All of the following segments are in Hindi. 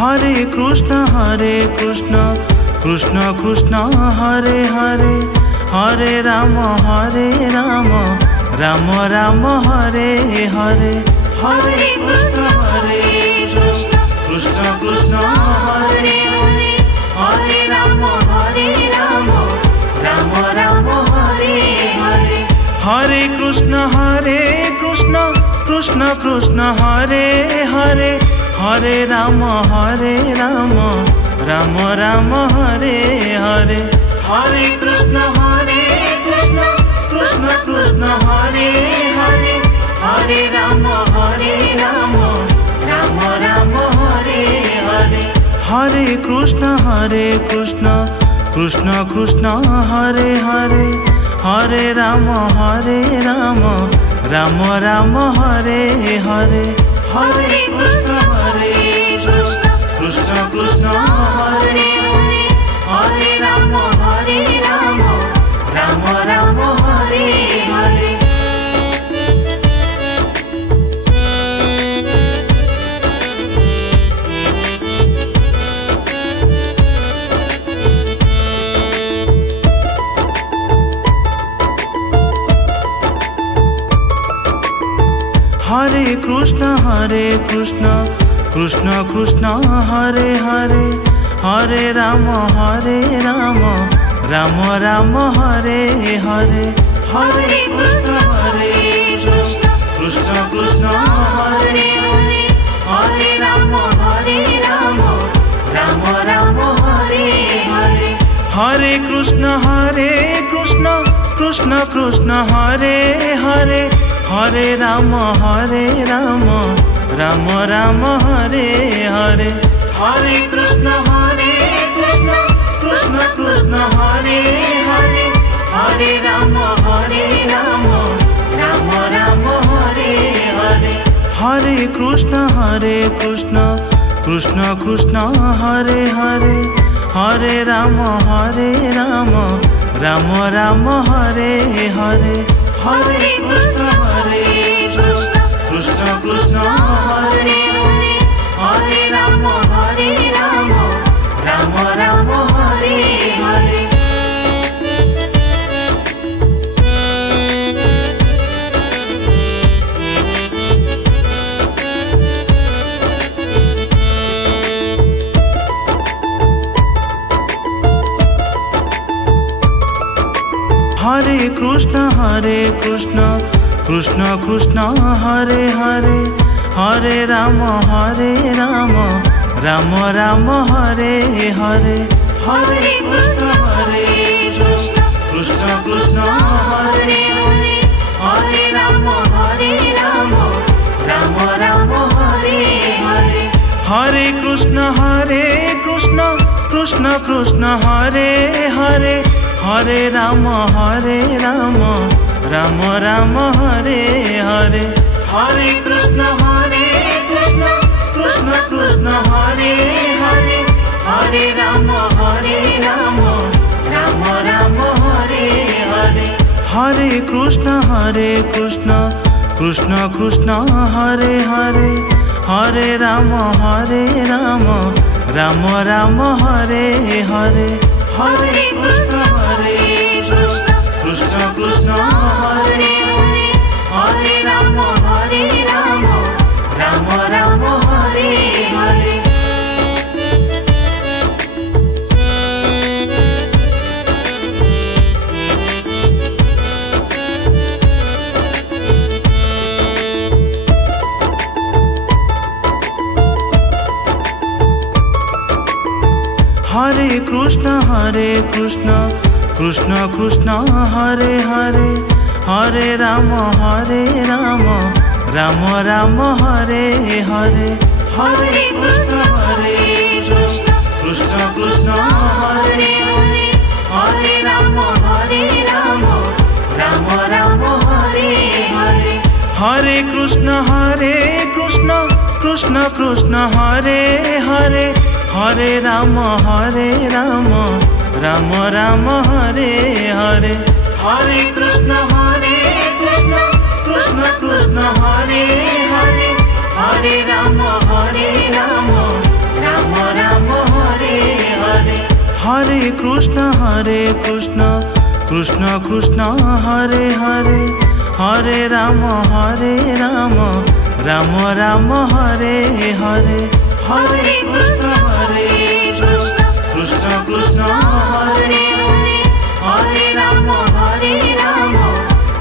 हरे कृष्ण कृष्ण कृष्ण हरे हरे, हरे राम राम राम हरे हरे। हरे कृष्ण कृष्ण कृष्ण हरे हरे, हरे राम राम राम हरे हरे। हरे कृष्ण कृष्ण कृष्ण हरे हरे, हरे राम राम राम हरे हरे। हरे कृष्ण कृष्ण कृष्ण हरे हरे, हरे राम राम राम हरे हरे। हरे कृष्ण कृष्ण कृष्ण हरे हरे, हरे राम राम राम हरे हरे। हरे कृष्ण कृष्ण कृष्ण हरे हरे, हरे राम राम राम हरे हरे। हरे कृष्ण कृष्ण कृष्ण हरे हरे, हरे राम राम राम हरे हरे। हरे कृष्ण कृष्ण कृष्ण हरे हरे, हरे राम राम राम हरे हरे। हरे कृष्ण कृष्ण कृष्ण हरे हरे, हरे राम राम राम हरे हरे। हरे कृष्ण कृष्ण कृष्ण हरे हरे, हरे राम राम राम हरे हरे। हरे कृष्ण कृष्ण कृष्ण हरे हरे, हरे राम राम राम हरे हरे। हरे कृष्ण कृष्ण कृष्ण हरे हरे, हरे राम राम राम हरे हरे। हरे कृष्ण कृष्ण कृष्ण हरे हरे, हरे राम राम राम हरे हरे। हरे कृष्ण कृष्ण कृष्ण हरे हरे, हरे राम राम राम हरे हरे। हरे कृष्ण कृष्ण कृष्ण हरे हरे, हरे राम राम राम हरे हरे। हरे कृष्ण कृष्ण कृष्ण हरे हरे, हरे राम राम राम हरे हरे। हरे कृष्ण कृष्ण कृष्ण हरे हरे, हरे राम राम राम हरे हरे। हरे कृष्ण कृष्ण कृष्ण हरे हरे, हरे राम राम राम हरे हरे। हरे कृष्ण कृष्ण कृष्ण हरे हरे, हरे राम राम राम हरे हरे। हरे कृष्ण कृष्ण कृष्ण हरे हरे, हरे राम राम राम हरे हरे। हरे कृष्ण कृष्ण कृष्ण हरे हरे, हरे राम राम राम हरे हरे। हरे कृष्ण कृष्ण कृष्ण हरे हरे, हरे राम राम हरे कृष्ण कृष्ण कृष्ण हरे हरे हरे राम राम राम हरे हरे हरे कृष्ण कृष्ण कृष्ण हरे हरे हरे राम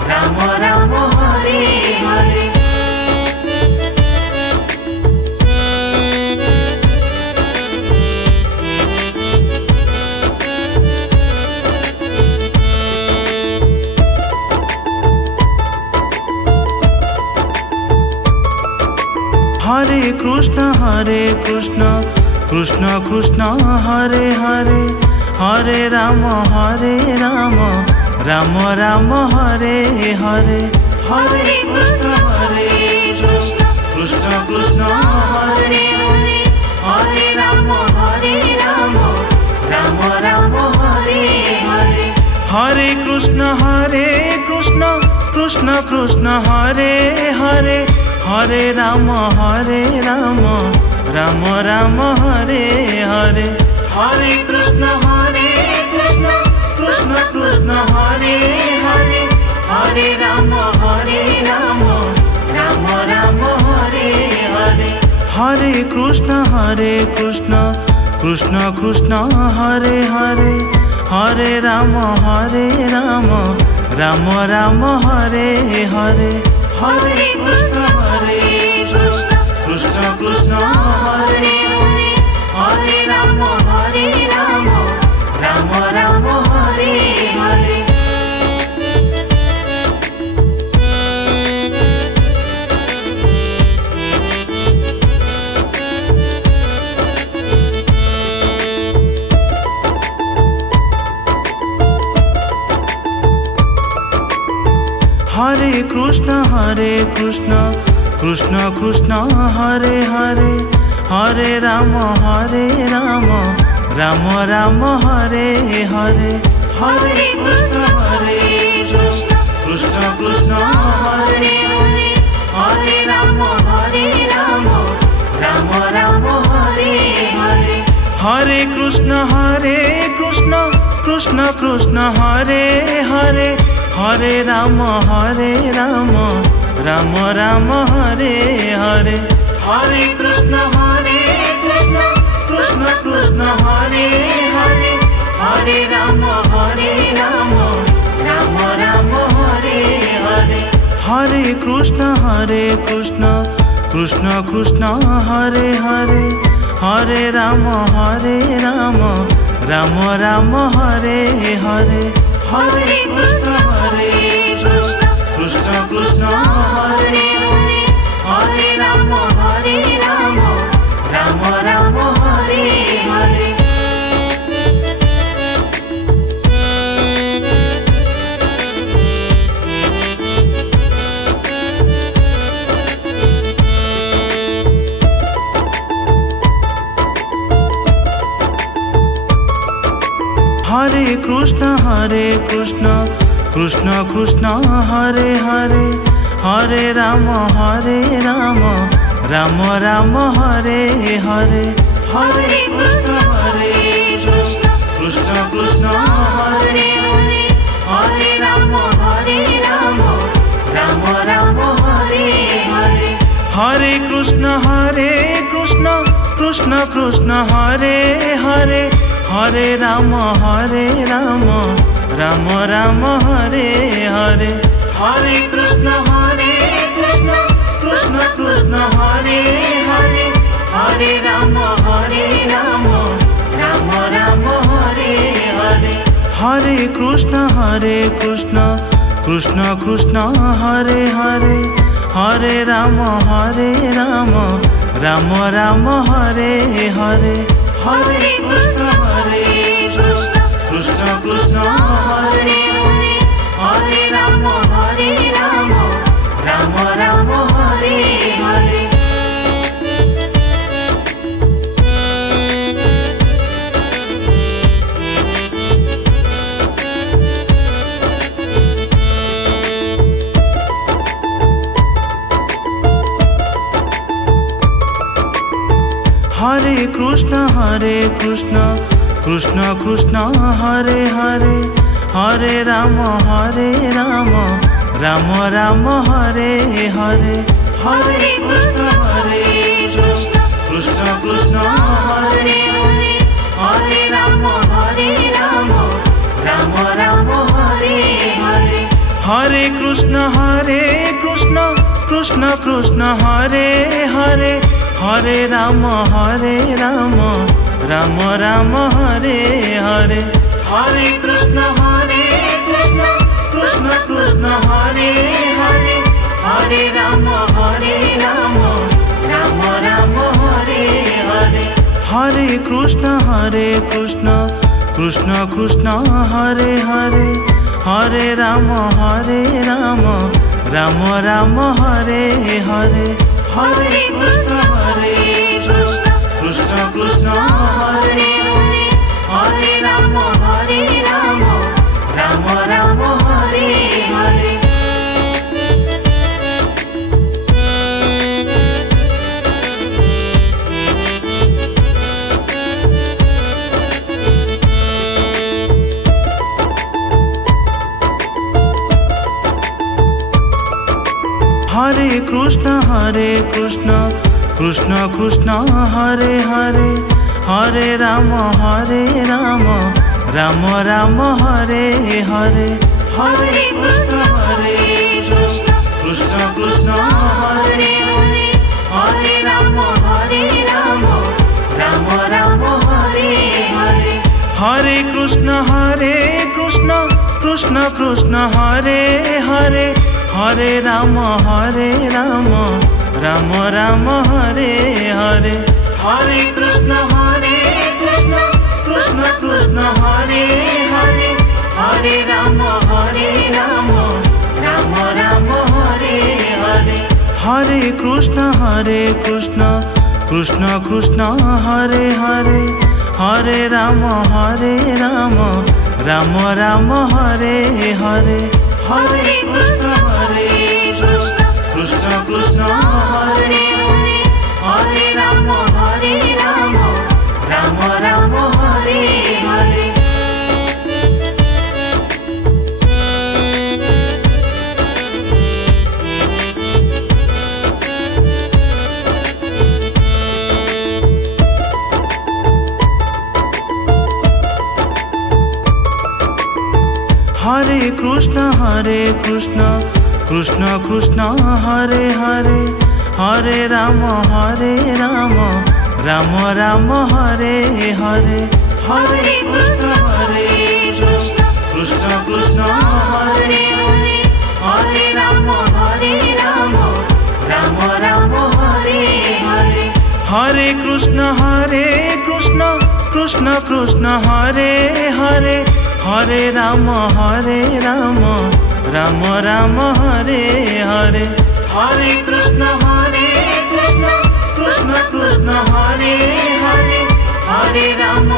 राम राम हरे हरे। हरे कृष्ण कृष्ण कृष्ण हरे हरे हरे राम राम राम हरे हरे हरे कृष्ण कृष्ण कृष्ण हरे हरे हरे राम राम राम हरे हरे हरे कृष्ण कृष्ण कृष्ण हरे हरे हरे राम राम राम हरे हरे हरे कृष्ण कृष्ण कृष्ण हरे हरे हरे राम राम राम हरे हरे हरे कृष्ण कृष्ण कृष्ण हरे हरे हरे राम राम राम हरे हरे हरे कृष्ण कृष्ण कृष्ण हरे हरे हरे राम राम राम हरे हरे। हरे कृष्ण कृष्ण कृष्ण हरे हरे हरे राम राम राम हरे हरे हरे कृष्ण कृष्ण कृष्ण हरे हरे हरे राम राम राम हरे हरे हरे कृष्ण कृष्ण कृष्ण हरे हरे हरे राम राम राम हरे हरे हरे कृष्ण कृष्ण कृष्ण हरे हरे हरे राम राम राम हरे हरे हरे कृष्ण कृष्ण कृष्ण हरे हरे हरे राम राम राम हरे हरे हरे कृष्ण कृष्ण कृष्ण हरे हरे हरे राम राम राम हरे हरे। हरे कृष्ण कृष्ण कृष्ण हरे हरे हरे राम राम राम हरे हरे हरे कृष्ण कृष्ण कृष्ण हरे हरे हरे राम राम राम हरे हरे हरे कृष्ण कृष्ण कृष्ण हरे हरे हरे राम राम राम हरे हरे हरे कृष्ण कृष्ण कृष्ण हरे हरे हरे राम राम राम हरे हरे हरे कृष्ण कृष्ण कृष्ण हरे हरे हरे राम राम राम हरे हरे हरे कृष्ण कृष्ण हरे हरे हरे राम राम राम हरे हरे। हरे कृष्ण कृष्ण कृष्ण हरे हरे हरे राम राम राम हरे हरे हरे कृष्ण कृष्ण कृष्ण हरे हरे हरे राम राम राम हरे हरे हरे कृष्ण कृष्ण कृष्ण हरे हरे हरे राम राम राम हरे हरे हरे कृष्ण कृष्ण कृष्ण हरे हरे हरे राम राम हरे हरे हरे कृष्ण कृष्ण कृष्ण हरे हरे हरे राम राम हरे हरे हरे कृष्ण कृष्ण कृष्ण हरे हरे हरे राम राम हरे हरे हरे कृष्ण कृष्ण कृष्ण हरे हरे हरे राम राम हरे हरे हरे कृष्ण कृष्ण हरे हरे हरे राम राम हरे हरे हरे कृष्ण कृष्ण हरे हरे हरे राम राम हरे हरे हरे कृष्ण कृष्ण हरे हरे हरे राम राम हरे हरे हरे कृष्ण कृष्ण कृष्ण हरे हरे हरे राम राम हरे हरे हरे कृष्ण कृष्ण हरे हरे हरे राम राम हरे हरे हरे कृष्ण कृष्ण कृष्ण हरे हरे हरे राम राम हरे हरे हरे कृष्ण कृष्ण हरे हरे हरे राम राम हरे हरे हरे कृष्ण कृष्ण हरे हरे हरे राम राम हरे हरे हरे कृष्ण कृष्ण हरे हरे हरे राम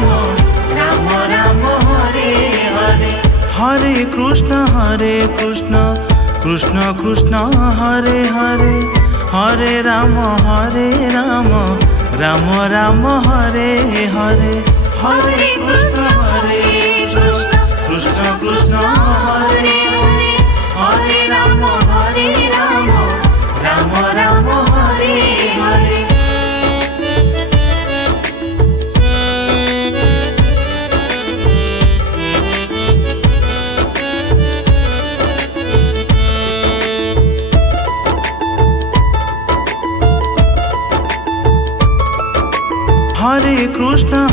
राम हरे हरे हरे कृष्ण कृष्ण कृष्ण हरे हरे हरे राम राम हरे हरे हरे कृष्ण कृष्ण हरे हरे हरे राम राम हरे हरे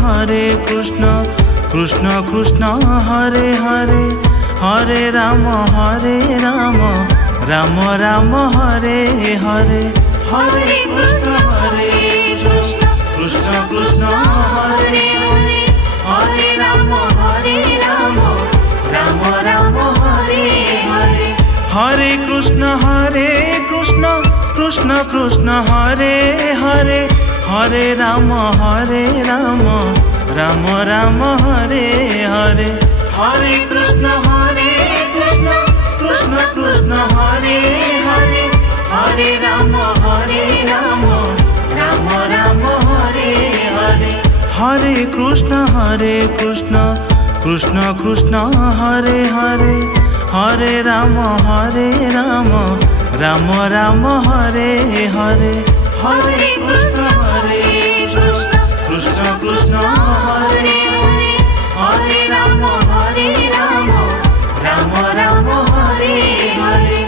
हरे कृष्ण कृष्ण कृष्ण हरे हरे हरे राम राम हरे हरे हरे कृष्ण कृष्ण हरे हरे हरे राम राम हरे हरे हरे कृष्ण कृष्ण हरे हरे हरे राम राम हरे हरे हरे कृष्ण कृष्ण हरे हरे हरे राम राम हरे हरे हरे कृष्ण कृष्ण कृष्ण हरे हरे, हरे राम राम राम हरे हरे। हरे कृष्ण कृष्ण कृष्ण हरे हरे, हरे राम राम राम हरे हरे।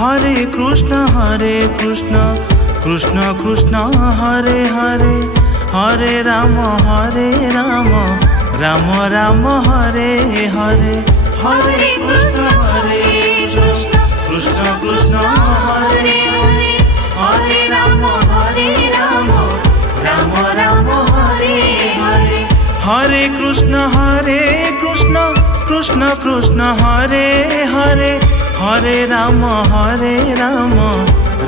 हरे कृष्ण कृष्ण कृष्ण हरे हरे, हरे राम राम राम हरे हरे। हरे कृष्ण कृष्ण कृष्ण हरे हरे, हरे राम राम राम हरे हरे। हरे कृष्ण कृष्ण कृष्ण हरे हरे, हरे राम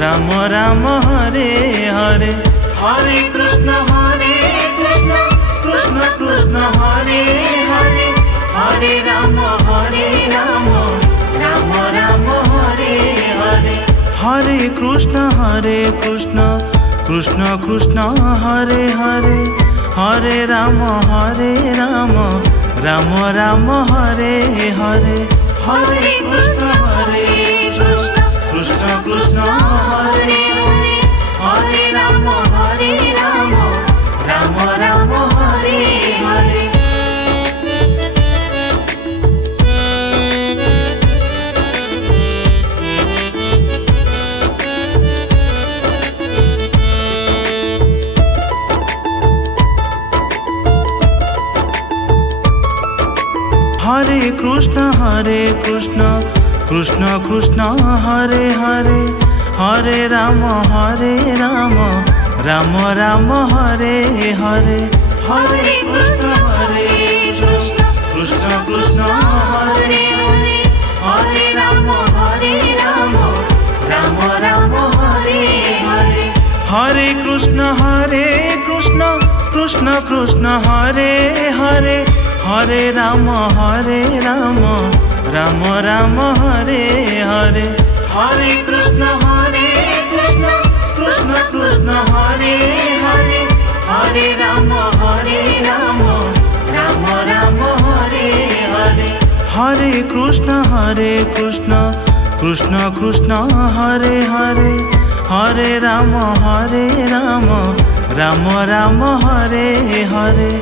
राम राम हरे हरे। हरे कृष्ण कृष्ण कृष्ण हरे हरे, हरे राम राम राम हरे हरे। हरे कृष्ण कृष्ण कृष्ण हरे हरे, हरे राम राम राम हरे हरे। हरे कृष्ण कृष्ण कृष्ण हरे हरे, हरे राम राम राम हरे हरे। हरे कृष्ण कृष्ण कृष्ण हरे हरे, हरे राम राम राम हरे हरे। हरे कृष्ण कृष्ण कृष्ण हरे हरे, हरे राम राम राम हरे हरे। हरे कृष्ण कृष्ण कृष्ण हरे हरे, हरे राम राम राम हरे हरे। हरे कृष्ण कृष्ण कृष्ण हरे हरे, हरे राम राम राम हरे हरे। हरे कृष्ण कृष्ण कृष्ण हरे हरे, हरे राम राम राम हरे हरे।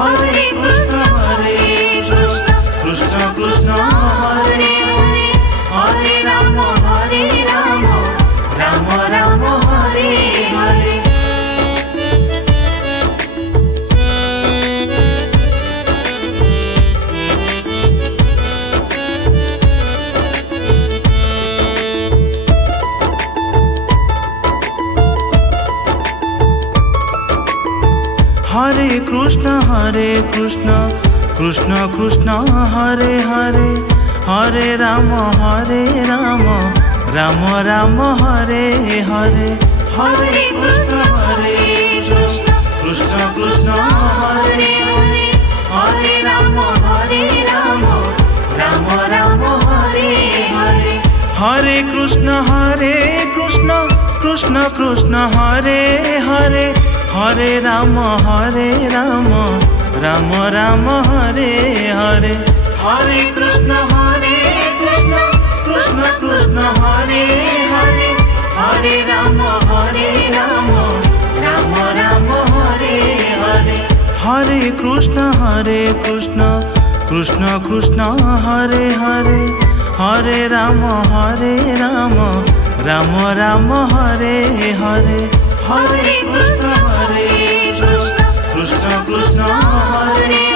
हरे कृष्ण कृष्ण कृष्ण हरे हरे, हरे राम राम राम हरे हरे। हरे कृष्ण कृष्ण कृष्ण हरे हरे, हरे राम राम राम हरे हरे। हरे कृष्ण कृष्ण कृष्ण हरे हरे, हरे राम राम राम हरे हरे। हरे कृष्ण कृष्ण कृष्ण हरे हरे, हरे राम राम राम हरे हरे। हरे कृष्ण कृष्ण कृष्ण हरे हरे, हरे राम राम राम हरे हरे। हरे कृष्ण कृष्ण कृष्ण हरे हरे, हरे राम राम राम हरे हरे। हरे कृष्ण कृष्ण कृष्ण हरे